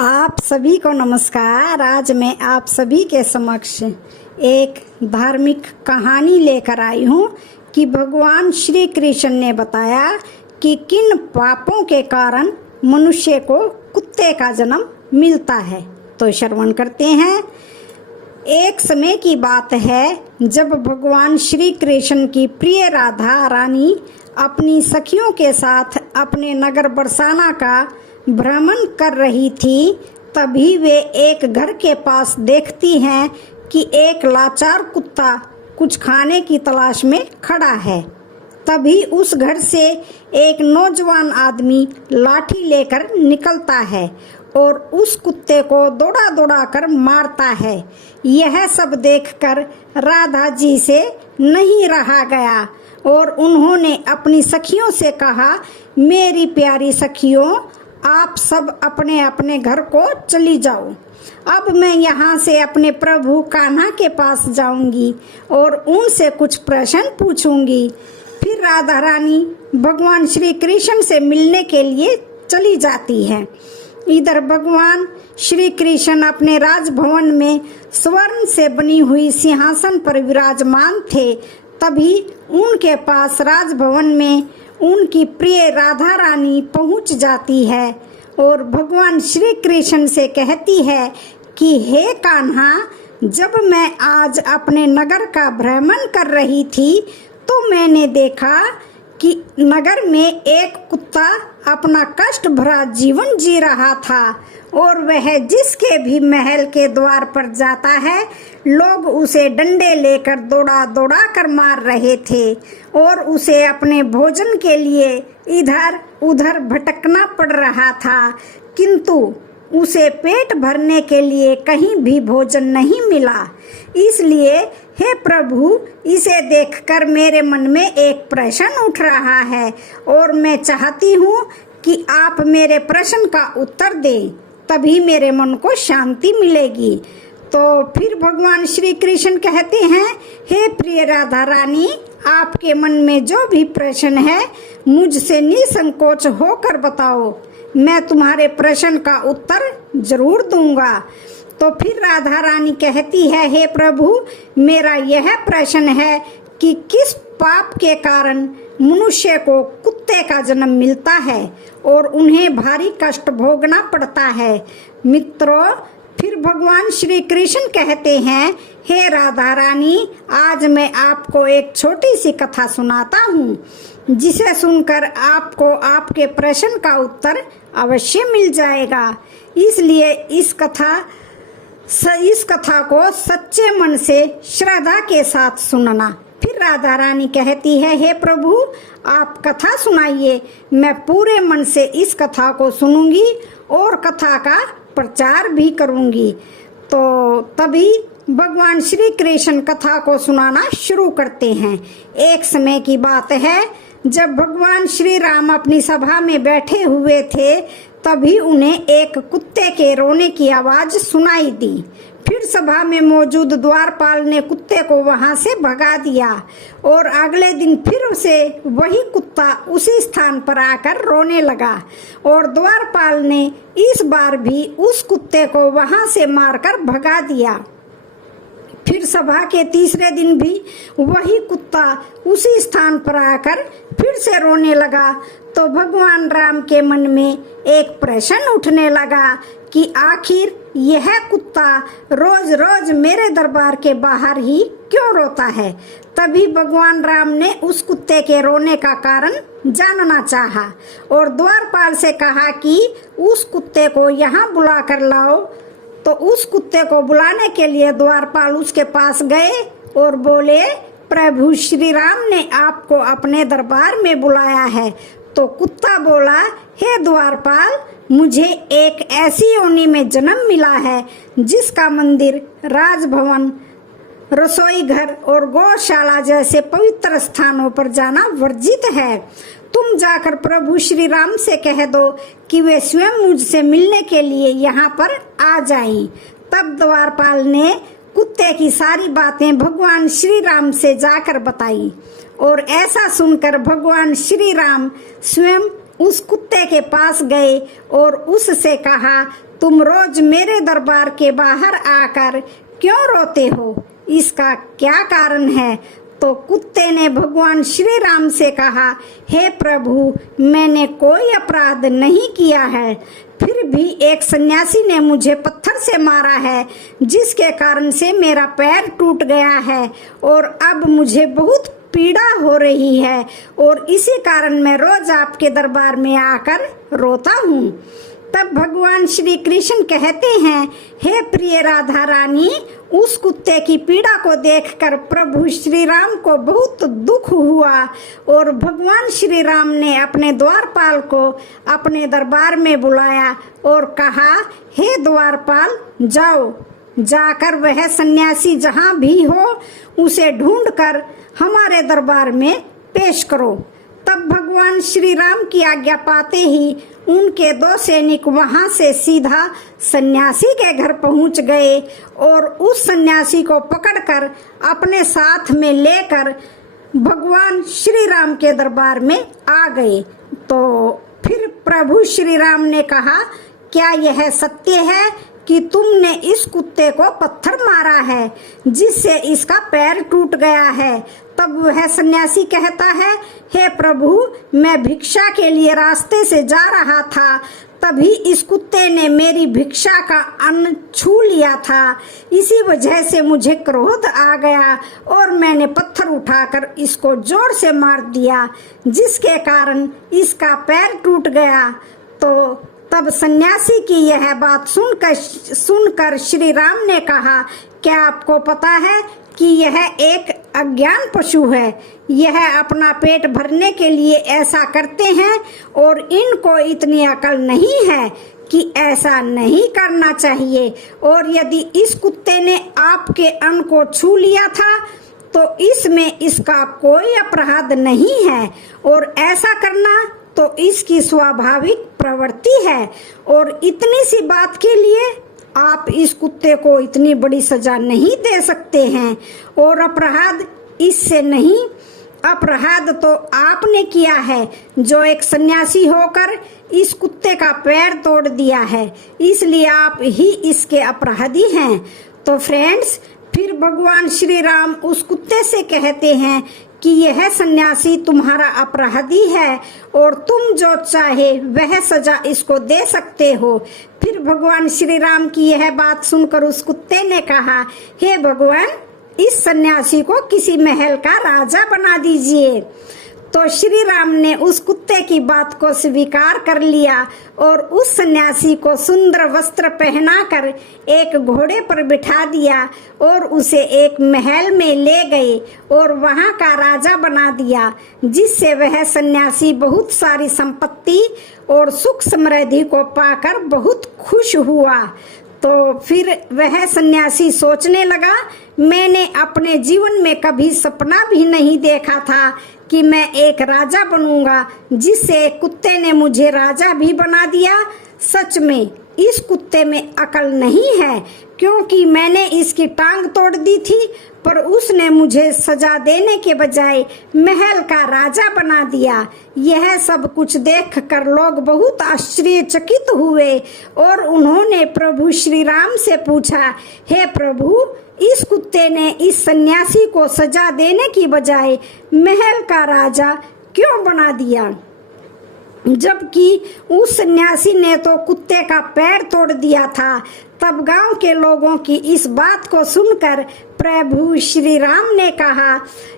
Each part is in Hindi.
आप सभी को नमस्कार। आज मैं आप सभी के समक्ष एक धार्मिक कहानी लेकर आई हूँ कि भगवान श्री कृष्ण ने बताया कि किन पापों के कारण मनुष्य को कुत्ते का जन्म मिलता है। तो श्रवण करते हैं। एक समय की बात है जब भगवान श्री कृष्ण की प्रिय राधा रानी अपनी सखियों के साथ अपने नगर बरसाना का भ्रमण कर रही थी, तभी वे एक घर के पास देखती हैं कि एक लाचार कुत्ता कुछ खाने की तलाश में खड़ा है। तभी उस घर से एक नौजवान आदमी लाठी लेकर निकलता है और उस कुत्ते को दौड़ा दौड़ा कर मारता है। यह सब देखकर राधा जी से नहीं रहा गया और उन्होंने अपनी सखियों से कहा, मेरी प्यारी सखियों, आप सब अपने अपने घर को चली जाओ। अब मैं यहाँ से अपने प्रभु कान्हा के पास जाऊंगी और उनसे कुछ प्रश्न पूछूंगी। फिर राधा रानी भगवान श्री कृष्ण से मिलने के लिए चली जाती है। इधर भगवान श्री कृष्ण अपने राजभवन में स्वर्ण से बनी हुई सिंहासन पर विराजमान थे। तभी उनके पास राजभवन में उनकी प्रिय राधा रानी पहुंच जाती है और भगवान श्री कृष्ण से कहती है कि हे कान्हा, जब मैं आज अपने नगर का भ्रमण कर रही थी तो मैंने देखा कि नगर में एक कुत्ता अपना कष्ट भरा जीवन जी रहा था और वह जिसके भी महल के द्वार पर जाता है, लोग उसे डंडे लेकर दौड़ा दौड़ा कर मार रहे थे और उसे अपने भोजन के लिए इधर उधर भटकना पड़ रहा था, किंतु उसे पेट भरने के लिए कहीं भी भोजन नहीं मिला। इसलिए हे प्रभु, इसे देखकर मेरे मन में एक प्रश्न उठ रहा है और मैं चाहती हूँ कि आप मेरे प्रश्न का उत्तर दें, तभी मेरे मन को शांति मिलेगी। तो फिर भगवान श्री कृष्ण कहते हैं, हे प्रिय राधा रानी, आपके मन में जो भी प्रश्न है मुझसे निसंकोच होकर बताओ, मैं तुम्हारे प्रश्न का उत्तर जरूर दूंगा। तो फिर राधा रानी कहती है, हे प्रभु, मेरा यह प्रश्न है कि किस पाप के कारण मनुष्य को कुत्ते का जन्म मिलता है और उन्हें भारी कष्ट भोगना पड़ता है। मित्रों, फिर भगवान श्री कृष्ण कहते हैं, हे राधा रानी, आज मैं आपको एक छोटी सी कथा सुनाता हूँ, जिसे सुनकर आपको आपके प्रश्न का उत्तर अवश्य मिल जाएगा। इसलिए इस कथा को सच्चे मन से श्रद्धा के साथ सुनना। फिर राधा रानी कहती है, हे प्रभु, आप कथा सुनाइए, मैं पूरे मन से इस कथा को सुनूंगी और कथा का प्रचार भी करूंगी। तो तभी भगवान श्री कृष्ण कथा को सुनाना शुरू करते हैं। एक समय की बात है जब भगवान श्री राम अपनी सभा में बैठे हुए थे, तभी उन्हें एक कुत्ते के रोने की आवाज सुनाई दी। फिर सभा में मौजूद द्वारपाल ने कुत्ते को वहां से भगा दिया और अगले दिन फिर से वही कुत्ता उसी स्थान पर आकर रोने लगा और द्वारपाल ने इस बार भी उस कुत्ते को वहां से मारकर भगा दिया। फिर सभा के तीसरे दिन भी वही कुत्ता उसी स्थान पर आकर फिर से रोने लगा। तो भगवान राम के मन में एक प्रश्न उठने लगा कि आखिर यह कुत्ता रोज रोज मेरे दरबार के बाहर ही क्यों रोता है। तभी भगवान राम ने उस कुत्ते के रोने का कारण जानना चाहा और द्वारपाल से कहा कि उस कुत्ते को यहाँ बुला कर लाओ। तो उस कुत्ते को बुलाने के लिए द्वारपाल उसके पास गए और बोले, प्रभु श्री राम ने आपको अपने दरबार में बुलाया है। तो कुत्ता बोला, हे द्वारपाल, मुझे एक ऐसी योनि में जन्म मिला है जिसका मंदिर, राजभवन, रसोई घर और गौशाला जैसे पवित्र स्थानों पर जाना वर्जित है। तुम जाकर प्रभु श्री राम से कह दो कि वे स्वयं मुझसे मिलने के लिए यहाँ पर आ जाएं। तब द्वारपाल ने कुत्ते की सारी बातें भगवान श्री राम से जाकर बताई और ऐसा सुनकर भगवान श्री राम स्वयं उस कुत्ते के पास गए और उससे कहा, तुम रोज मेरे दरबार के बाहर आकर क्यों रोते हो? इसका क्या कारण है? तो कुत्ते ने भगवान श्री राम से कहा, हे प्रभु, मैंने कोई अपराध नहीं किया है, फिर भी एक सन्यासी ने मुझे पत्थर से मारा है, जिसके कारण से मेरा पैर टूट गया है और अब मुझे बहुत पीड़ा हो रही है और इसी कारण मैं रोज आपके दरबार में आकर रोता हूँ। तब भगवान श्री कृष्ण कहते हैं, हे प्रिय राधा रानी, उस कुत्ते की पीड़ा को देखकर प्रभु श्री राम को बहुत दुख हुआ और भगवान श्री राम ने अपने द्वारपाल को अपने दरबार में बुलाया और कहा, हे द्वारपाल, जाओ, जाकर वह सन्यासी जहाँ भी हो उसे ढूंढकर हमारे दरबार में पेश करो। तब भगवान श्री राम की आज्ञा पाते ही उनके 2 सैनिक वहां से सीधा सन्यासी के घर पहुंच गए और उस सन्यासी को पकड़कर अपने साथ में लेकर भगवान श्री राम के दरबार में आ गए। तो फिर प्रभु श्री राम ने कहा, क्या यह सत्य है कि तुमने इस कुत्ते को पत्थर मारा है जिससे इसका पैर टूट गया है? तब वह सन्यासी कहता है, हे प्रभु, मैं भिक्षा के लिए रास्ते से जा रहा था, तभी इस कुत्ते ने मेरी भिक्षा का अन्न छू लिया था। इसी वजह से मुझे क्रोध आ गया और मैंने पत्थर उठाकर इसको जोर से मार दिया, जिसके कारण इसका पैर टूट गया। तो तब सन्यासी की यह बात सुनकर श्री राम ने कहा, क्या आपको पता है कि यह एक अज्ञान पशु है? यह अपना पेट भरने के लिए ऐसा करते हैं और इनको इतनी अकल नहीं है कि ऐसा नहीं करना चाहिए। और यदि इस कुत्ते ने आपके अन्न को छू लिया था तो इसमें इसका कोई अपराध नहीं है और ऐसा करना तो इसकी स्वाभाविक प्रवृत्ति है। और इतनी सी बात के लिए आप इस कुत्ते को इतनी बड़ी सजा नहीं दे सकते हैं और अपराध इससे नहीं, अपराध तो आपने किया है जो एक सन्यासी होकर इस कुत्ते का पैर तोड़ दिया है, इसलिए आप ही इसके अपराधी हैं। तो फ्रेंड्स, फिर भगवान श्री राम उस कुत्ते से कहते हैं कि यह सन्यासी तुम्हारा अपराधी है और तुम जो चाहे वह सजा इसको दे सकते हो। फिर भगवान श्री राम की यह बात सुनकर उस कुत्ते ने कहा, हे भगवान, इस सन्यासी को किसी महल का राजा बना दीजिए। तो श्री राम ने उस कुत्ते की बात को स्वीकार कर लिया और उस सन्यासी को सुंदर वस्त्र पहनाकर एक घोड़े पर बिठा दिया और उसे एक महल में ले गए और वहां का राजा बना दिया, जिससे वह सन्यासी बहुत सारी संपत्ति और सुख समृद्धि को पाकर बहुत खुश हुआ। तो फिर वह सन्यासी सोचने लगा, मैंने अपने जीवन में कभी सपना भी नहीं देखा था कि मैं एक राजा बनूंगा, जिससे एक कुत्ते ने मुझे राजा भी बना दिया। सच में इस कुत्ते में अकल नहीं है, क्योंकि मैंने इसकी टांग तोड़ दी थी, पर उसने मुझे सजा देने के बजाय महल का राजा बना दिया। यह सब कुछ देखकर लोग बहुत आश्चर्यचकित हुए और उन्होंने प्रभु श्री राम से पूछा, हे प्रभु, इस कुत्ते ने इस सन्यासी को सजा देने की बजाय महल का राजा क्यों बना दिया, जबकि उस सन्यासी ने तो कुत्ते का पैर तोड़ दिया था। तब गांव के लोगों की इस बात को सुनकर प्रभु श्री राम ने कहा,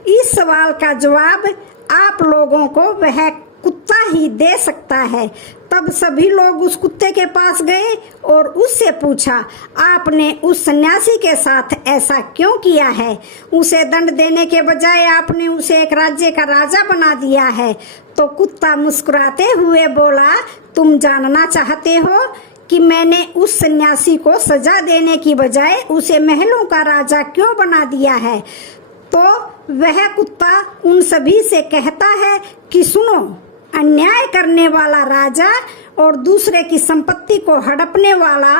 इस सवाल का जवाब आप लोगों को वह कुत्ता ही दे सकता है। तब सभी लोग उस कुत्ते के पास गए और उससे पूछा, आपने उस सन्यासी के साथ ऐसा क्यों किया है? उसे दंड देने के बजाय आपने उसे एक राज्य का राजा बना दिया है। तो कुत्ता मुस्कुराते हुए बोला, तुम जानना चाहते हो कि मैंने उस सन्यासी को सजा देने की बजाय उसे महलों का राजा क्यों बना दिया है? तो वह कुत्ता उन सभी से कहता है कि सुनो, अन्याय करने वाला राजा और दूसरे की संपत्ति को हड़पने वाला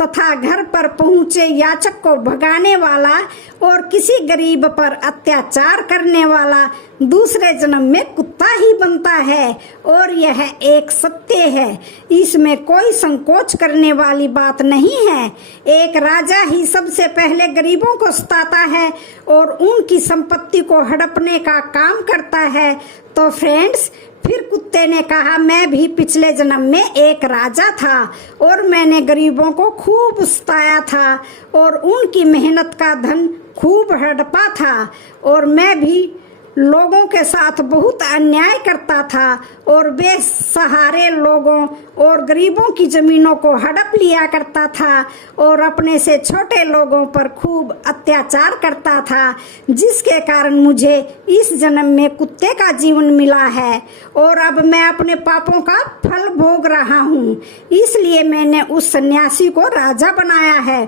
तथा घर पर पहुंचे याचक को भगाने वाला और किसी गरीब पर अत्याचार करने वाला दूसरे जन्म में कुत्ता ही बनता है, और यह एक सत्य है। इसमें कोई संकोच करने वाली बात नहीं है। एक राजा ही सबसे पहले गरीबों को सताता है और उनकी संपत्ति को हड़पने का काम करता है। तो फ्रेंड्स, फिर कुत्ते ने कहा, मैं भी पिछले जन्म में एक राजा था और मैंने गरीबों को खूब सताया था और उनकी मेहनत का धन खूब हड़पा था, और मैं भी लोगों के साथ बहुत अन्याय करता था और बेसहारे लोगों और गरीबों की जमीनों को हड़प लिया करता था और अपने से छोटे लोगों पर खूब अत्याचार करता था, जिसके कारण मुझे इस जन्म में कुत्ते का जीवन मिला है और अब मैं अपने पापों का फल भोग रहा हूँ। इसलिए मैंने उस सन्यासी को राजा बनाया है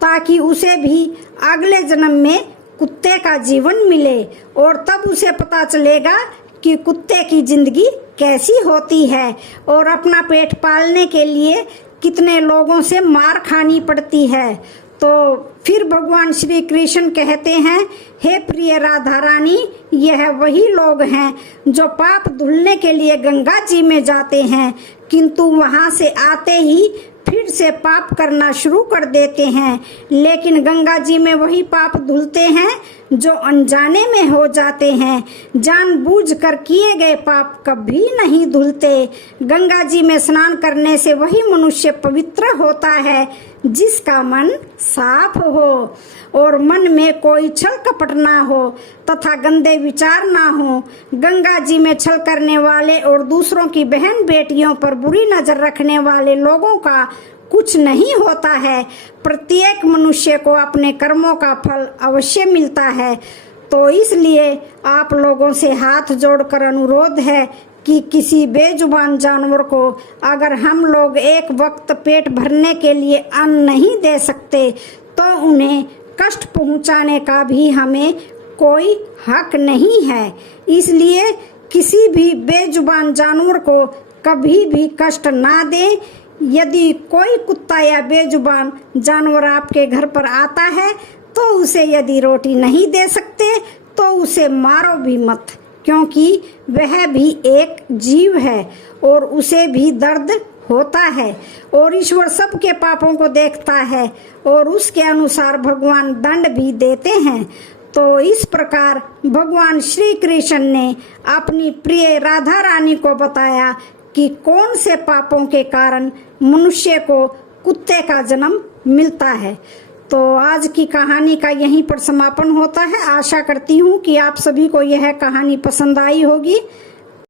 ताकि उसे भी अगले जन्म में कुत्ते का जीवन मिले, और तब उसे पता चलेगा कि कुत्ते की जिंदगी कैसी होती है और अपना पेट पालने के लिए कितने लोगों से मार खानी पड़ती है। तो फिर भगवान श्री कृष्ण कहते हैं, हे प्रिय राधा रानी, यह वही लोग हैं जो पाप धुलने के लिए गंगा जी में जाते हैं, किंतु वहां से आते ही फिर से पाप करना शुरू कर देते हैं। लेकिन गंगा जी में वही पाप धुलते हैं जो अनजाने में हो जाते हैं। जानबूझकर किए गए पाप कभी नहीं धुलते। गंगा जी में स्नान करने से वही मनुष्य पवित्र होता है जिसका मन साफ हो और मन में कोई छल कपट ना हो तथा गंदे विचार ना हो। गंगा जी में छल करने वाले और दूसरों की बहन बेटियों पर बुरी नजर रखने वाले लोगों का कुछ नहीं होता है। प्रत्येक मनुष्य को अपने कर्मों का फल अवश्य मिलता है। तो इसलिए आप लोगों से हाथ जोड़कर अनुरोध है कि किसी बेजुबान जानवर को अगर हम लोग एक वक्त पेट भरने के लिए अन्न नहीं दे सकते तो उन्हें कष्ट पहुंचाने का भी हमें कोई हक नहीं है। इसलिए किसी भी बेजुबान जानवर को कभी भी कष्ट ना दें। यदि कोई कुत्ता या बेजुबान जानवर आपके घर पर आता है तो उसे यदि रोटी नहीं दे सकते तो उसे मारो भी मत, क्योंकि वह भी एक जीव है और उसे भी दर्द होता है और ईश्वर सबके पापों को देखता है और उसके अनुसार भगवान दंड भी देते हैं। तो इस प्रकार भगवान श्री कृष्ण ने अपनी प्रिय राधा रानी को बताया कि कौन से पापों के कारण मनुष्य को कुत्ते का जन्म मिलता है। तो आज की कहानी का यहीं पर समापन होता है। आशा करती हूँ कि आप सभी को यह कहानी पसंद आई होगी।